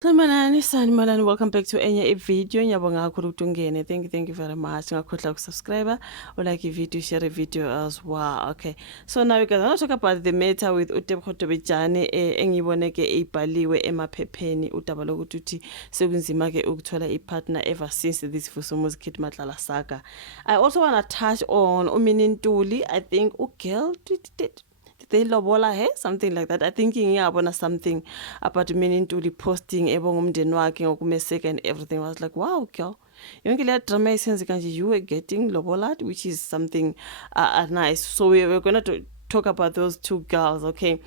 Sanibonani, welcome back to enye video. Ngiyabonga kakhulu ukuthi ungene. Thank you very much. Ngakhohlwa ukusubscribe, like video, share video as well. Okay. So now we guys, I'm going to talk about the matter with Tebogo Tobejane engibone ke ibhaliwe emaphepheni udaba lokuthi uthi sekunzima ke ukuthola ipartner ever since this Vusumuzi Kid Matlala saga. I also want to touch on Uminintuli. I think girl did they lobola her, something like that. I think ngiyabona something about Uminintuli posting ebongumndeni wakhe ngokumeseka and everything. I was like, wow, girl, yonke le drama isenzeka nje, you were getting lobolad, which is something nice. So we're gonna talk about those two girls, okay?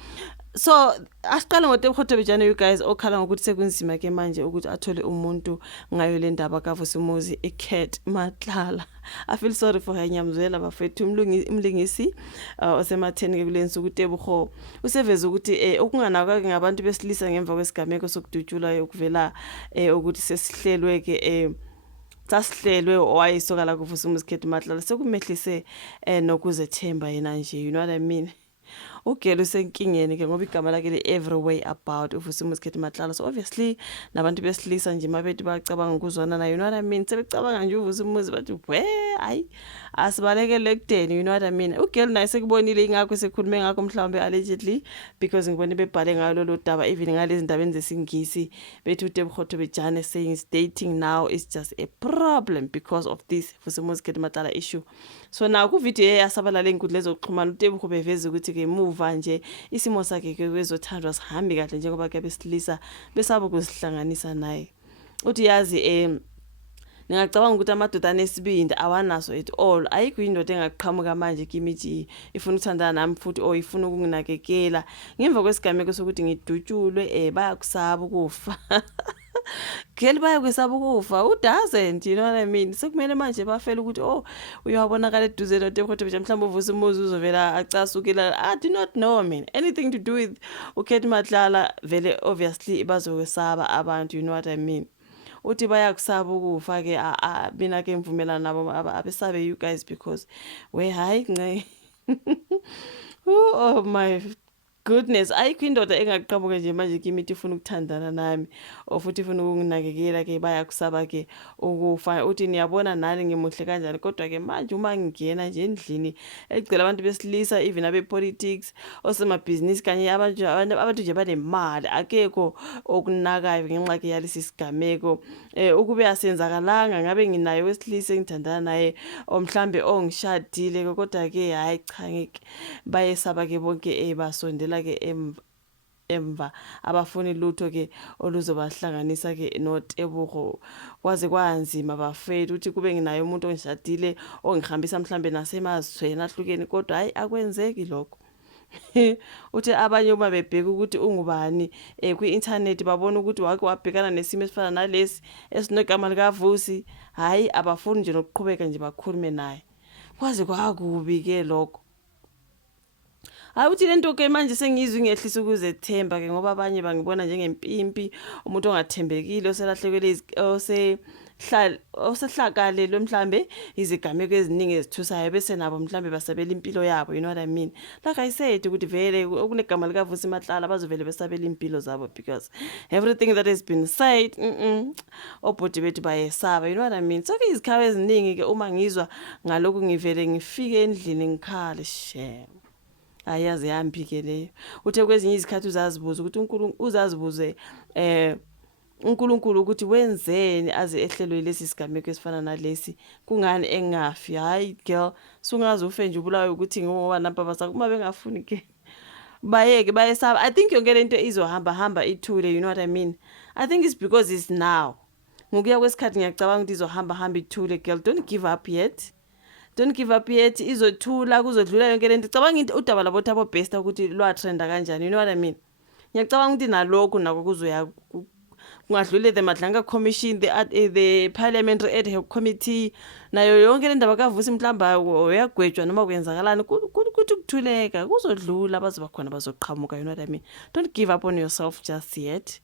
So asiqale ngoTebogo Tobejane, you guys, okhala ngokuthi sekunzima ke manje ukuthi athole umuntu ngayo le ndaba kaVusumuzi Kid Matlala. I feel sorry for her Nyamzwela bafethu umlingisi osematheni ke kulenza ukuthi Tebogo useveza ukuthi okunganakwa ngabantu besilisa ngemva kwesigameko sokudutshula ukuvela ukuthi sesihlelwe ke sasihlelwe owayisokala kuVusumuzi Kid Matlala sekumehlise nokuzethemba yena nje, you know what I mean. Ugelo usenkingeni ke ngoba igama lakhe le every way about uVusumuzi Kid Matlala. So obviously nabantu besilisa nje mabethi bacabanga ukuzwana nayo, you know what I mean. Sebecabanga nje uVusumuzi bathi we hayi asibalekele ekudeni, you know what I mean. Ugelo naye sekubonile ingakho sekhulume ngakho mhlawumbe allegedly because ngibone bebhale ngayo lolu daba even ngalezi ndabeni zesingisi bethi uTebogo Tobejane saying dating now is just a problem because of this Vusumuzi Kid Matlala issue. So now ku video yasabalala enkundleni zokuxhumana uTebogo beveza ukuthi ke muva nje isimo sakhe ke kwezothandwa sihambi kahle njengoba ke besilisa besaba ukuzihlanganisa naye. Uthi yazi ngiyacabanga ukuthi amadodana esibindi awanaso at all. Ayikho indoda engaqhamuka manje kimi ifuna ukuthandana nami futhi ifuna ukunginakekela ngemva kwesigameko sokuthi ngidutshulwe bayakusaba ukufa. Girl bayakwesaba ukufa, who doesn't, you know what I mean. Sekumele manje bafela ukuthi uyabonakala eduze noTebogo Tobejane mhlawumbe uVusumuzi uzovela acasukela. I do not know, man, anything to do with uKid Matlala vele obviously bazokwesaba abantu, you know what I mean. Uthi bayakusaba ukufa ke mina ke ngivumelana nabo abesabe you guys because we hayi nce. Oh my goodness, ayikho indoda engaqhamuka nje manje kimi ithi ifuna ukuthandana nami futhi ifuna ukunginakekela ke bayakusaba ke ukufa. Uthi niyabona nani ngimuhle kanjani kodwa ke manje uma ngingena nje endlini egcela abantu besilisa even abepolitics osemabhizinisi kanye abantu nje banemali akekho okunakayo ngenxa ke yalesi sigameko ukube asenzakalanga ngabe nginayo wesilisa engithandana naye mhlambe ongishadile kodwa ke hayi cha ngeke bayesaba ke bonke basondela ke emva abafuni lutho ke oluzobahlanganisa ke noTebogo kwaze kwanzima bafethu uthi kube nginayo umuntu ongishadile ongihambisa mhlambe nasemazweni ahlukene kodwa hayi akwenzeki lokho. Uthi abanye uma bebheka ukuthi ungubani kwi-internet babona ukuthi wake wabhekana nesimo esifana nalesi esinegama likaVusi, hayi abafuni nje nokuqhubeka nje bakhulume naye kwaze kwakubi ke lokho. Uthi lento ke manje sengizwe ngehlisa ukuzethemba ke ngoba abanye bangibona njengempimpi, umuntu ongathembekile oselahlekele osehlakalelwe mhlambe izigameko eziningi ezithusayo bese nabo mhlambe basabela impilo yabo, you know what I mean. Like I said ukuthi vele kunegama likaVusi Matlala bazovele besabela impilo zabo because everything that has been said obhodi bethu bayesaba, you know what I mean. So ke izikhawe eziningi ke uma ngizwa ngalokho ngivele ngifike endlini ngikhale shame. Ayazi yambi ke leyo. Uthe kwezinye izikhathi uzazibuza ukuthi uzazibuze uNkulunkulu ukuthi wenzeni aze ehlelwe lesi sigameko esifana nalesi, kungani engafi. Hayi girl, sungaze ufe nje ubulawe ukuthi ngoba napa basakuma bengafuni ke bayeke bayesaba. I think yonke lento izohamba ithule, you know what I mean. I think it's because it's now. Ngokuya kwesikhathi ngiyacabanga ukuthi izohamba ithule. Girl, don't give up yet. Don't give up yet. Izothula kuzodlula yonke lento. Cabanga into udaba labo Thabo Bester ukuthi lwa trenda kanjani, you know what I mean. Ngiyacabanga ukuthi nalokho nako kuzoya kungadlule the Madlanga Commission, the Parliamentary Ad Hoc Committee nayo yonke le ndaba kaVusi mhlamba uyagwetshwa noma kuyenzakalani kuthi ukuthuleka kuzodlula bazoba khona bazoqhamuka, you know what I mean. Don't give up on yourself just yet.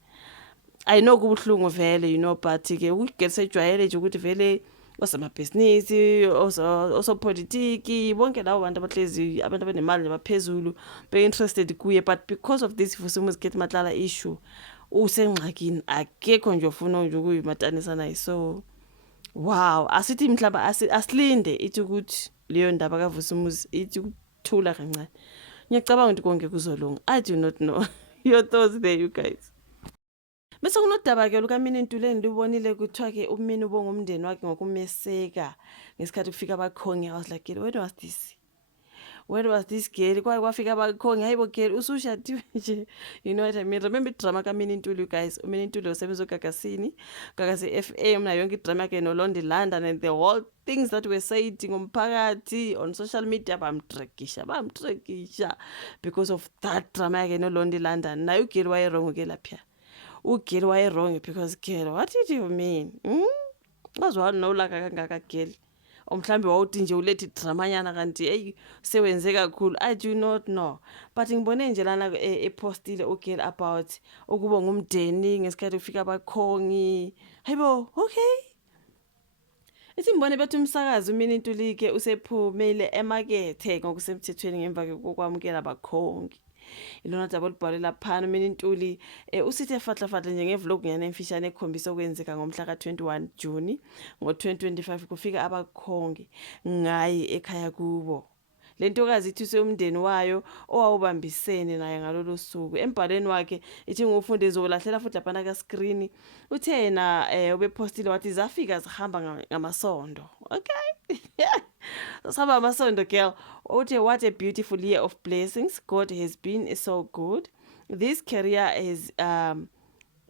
I know kubuhlungu vele, you know, but ke ugesejwayele nje ukuthi vele osamabhizinisi osopolitiki bonke lawo bantu abahlezi abantu abanemali nabaphezulu be interested kuye, but because of this Vusumuzi Kid Matlala issue usengxakini akekho nje ofuna nje ukuyimatanisa naye. So wow, asithi mhlaba asilinde ithi ukuthi leyo ndaba kaVusumuzi ithi ukuthula kancane. Ngiyacabanga ukuthi konke kuzolunga. I do not know your thoughts there, you guys. Bese kunodaba ke lukaMini Ntuli libonile kuthiwa ke uMini ubonga umndeni wakhe ngokumeseka ngesikhathi kufika abakhongi. I was like, when was this girl? Kwafika abakhongi, hayibo girl usushadiwe nje. You know what I mean? Remember idrama kaMini Ntuli, you guys? uMini Ntuli osebenza uGagasini, Gagasi FM, na yonke idrama yakhe noLondi London, and the whole things that were said ngomphakathi on social media bamtrekisha because of that drama yakhe noLondi London. Nayo ugirl wayewrong ke lapha. Ugirl wayewrong because girl, what did you mean? Ngazwa nolaka kangaka girl. Mhlambe wawuthi nje ulethi dramanyana kanti hey sewenze kakhulu. I do not know, but ngibone nje lana epostile ugirl about ukubonga umndeni ngesikhathi kufika abakhongi. Hayibo, okay. Ithi ngibone bethu umsakazi uMini Ntuli ke usephumile emakethe ngokusemthethweni ngemva kokwamukela abakhongi. Ilona daba olibhalela phana uMini Ntuli usithe fatla nje ngevlog ngiyana emfishane ekhombisa okwenzeka ngomhla ka-21 Juni ngo-2025 kufika abakhongi ngayi ekhaya kubo. Lentokazi ithi umndeni wayo owawubambisene naye ngalolu suku. Embhalweni wakhe ithi ngufunde izolahlela futhi lapha ka screen. Uthe yena ubepostile wathi zafika zihamba ngamasondo. Okay. Sahamba ngamasondo girl. Uthe what a beautiful year of blessings. God has been so good. This career is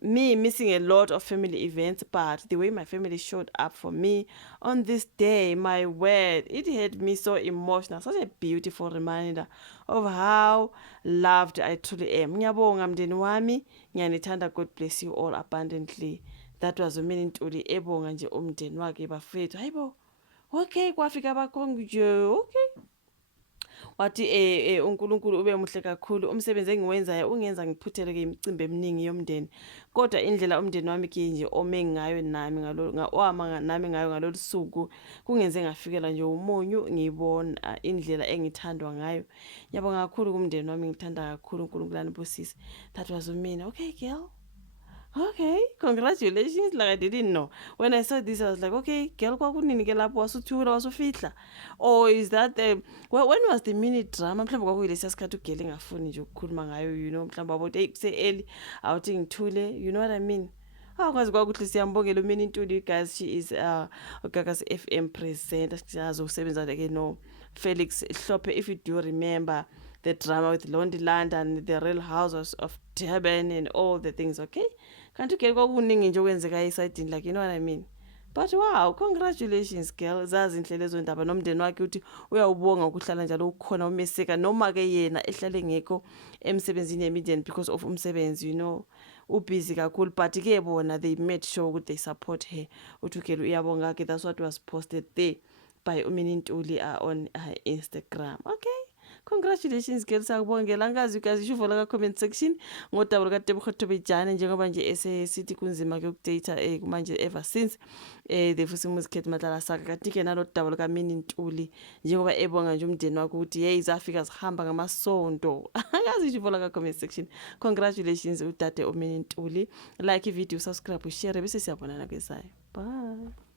me missing a lot of family events, but the way my family showed up for me on this day, my word, it had me so emotional. Such a beautiful reminder of how loved I truly am. Ngiyabonga mndeni wami, ngiyanithanda. God bless you all abundantly. That was uMini Ntuli ebonga nje umndeni wakhe bafethu. Hayibo, okay, kwafika abakhongi nje, okay. Wathi uNkulunkulu ube muhle kakhulu, umsebenzi engiwenzayo ungenza ngiphuthele ke imicimbi eminingi yomndeni, kodwa indlela umndeni wami ke nje ome ngayo nami nami ngayo ngalolu suku kungenze ngafikela nje umunyu ngibona indlela engithandwa ngayo. Ngiyabonga kakhulu kumndeni wami, ngithanda kakhulu. uNkulunkulu anibusise. That was uMini. Okay girl, okay, congratulations. Like I didn't know. When I saw this, I was like, okay, girl, kwakunini ke lapho wasuthula wasufihla? Or is that when was the mini drama? Mhlawumbe kwakuyilesiya sikhathi ugirl engafuni nje ukukhuluma ngayo, you know, mhlawumbe wabothi hey kuse early awuthi ngithule, you know what I mean? Kwazi kwakuthi siyambongela uMini Ntuli, guys. She is Gagasi FM presenter. Siyazi usebenza ke no Felix Hlophe. If you do remember the drama with Londi London, the Real Houses of Durban and all the things, okay? Kanti ugirl kwakuningi nje okwenzeka esayidini, like, you know what I mean? But wow, congratulations girl. Zazi indlela ezondaba nomndeni wakhe uthi uyawubonga ukuhlala njalo ukhona umeseka noma ke yena ehlale ngekho emsebenzini yemindeni because of umsebenzi, you know, ubusy kakhulu, but ke bona they made sure ukuthi they support her. Uthi girl uyabonga ke. That's what was posted there by uMini Ntuli on her Instagram. Okay, congratulations girl, sakubongela. Angazi you guys ishuvo la comment section ngodaba lukaTebogo Tobejane, njengoba nje esesithi kunzima ke ukudata manje ever since the Vusumuzi Kate Matlala saka. Kanti ke nalo daba lukaMini Ntuli njengoba ebonga nje umndeni wakhe ukuthi hey zafika zihamba ngamasonto. Angazi ishuvo la comment section. Congratulations udade uMini Ntuli. Like ivideo, subscribe, share bese siyabonana kwesayo. Bye.